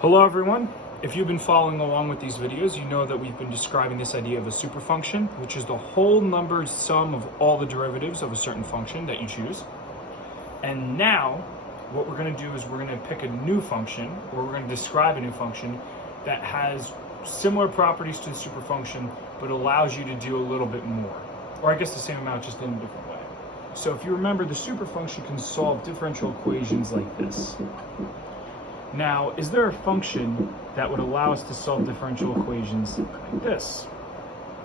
Hello everyone. If you've been following along with these videos, you know that we've been describing this idea of a superfunction, which is the whole numbered sum of all the derivatives of a certain function that you choose. And now, what we're going to do is we're going to pick a new function, or we're going to describe a new function that has similar properties to the superfunction, but allows you to do a little bit more. Or I guess the same amount, just in a different way. So if you remember, the superfunction can solve differential equations like this. Now, is there a function that would allow us to solve differential equations like this?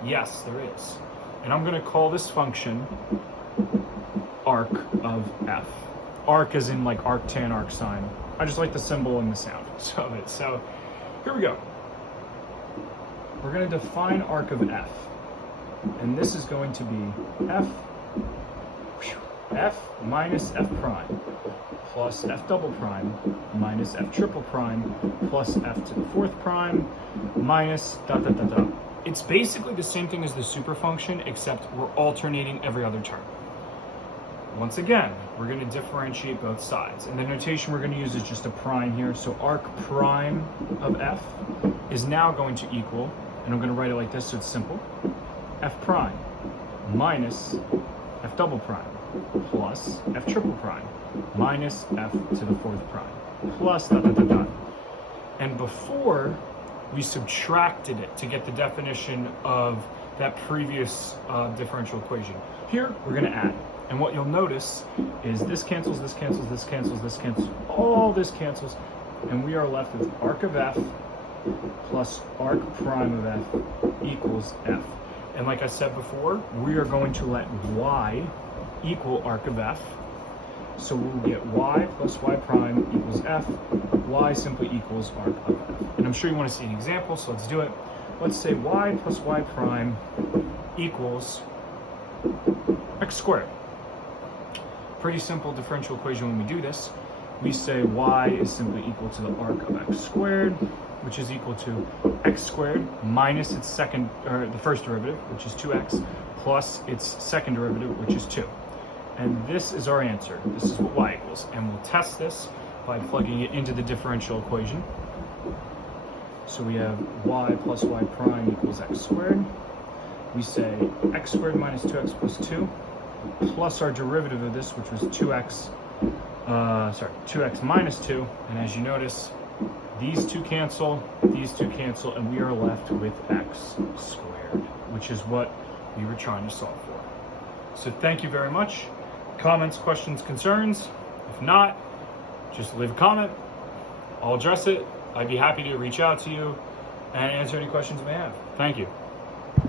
Yes, there is. And I'm going to call this function arc of f. Arc as in like arctan, arcsine. I just like the symbol and the sound of it. So here we go. We're going to define arc of f. And this is going to be f minus f prime plus f double prime minus f triple prime plus f to the fourth prime minus dot dot dot dot. It's basically the same thing as the superfunction, except we're alternating every other term. Once again, we're going to differentiate both sides. And the notation we're going to use is just a prime here. So arc prime of f is now going to equal, and I'm going to write it like this so it's simple, f prime minus f double prime plus f triple prime minus f to the fourth prime plus dot dot dot dot. And before, we subtracted it to get the definition of that previous differential equation. Here, we're going to add. And what you'll notice is this cancels, this cancels, this cancels, this cancels, all this cancels, and we are left with arc of f plus arc prime of f equals f. And like I said before, we are going to let y equal arc of f. So we'll get y plus y prime equals f. Y simply equals arc of f. And I'm sure you want to see an example, so let's do it. Let's say y plus y prime equals x squared. Pretty simple differential equation when we do this. We say y is simply equal to the arc of x squared, which is equal to x squared minus its the first derivative, which is 2x, plus its second derivative, which is 2. And this is our answer. This is what y equals. And we'll test this by plugging it into the differential equation. So we have y plus y prime equals x squared. We say x squared minus 2x plus 2, plus our derivative of this, which was 2x minus 2. And as you notice, these two cancel, and we are left with x squared, which is what we were trying to solve for. So thank you very much. Comments, questions, concerns? If not, just leave a comment. I'll address it. I'd be happy to reach out to you and answer any questions you may have. Thank you.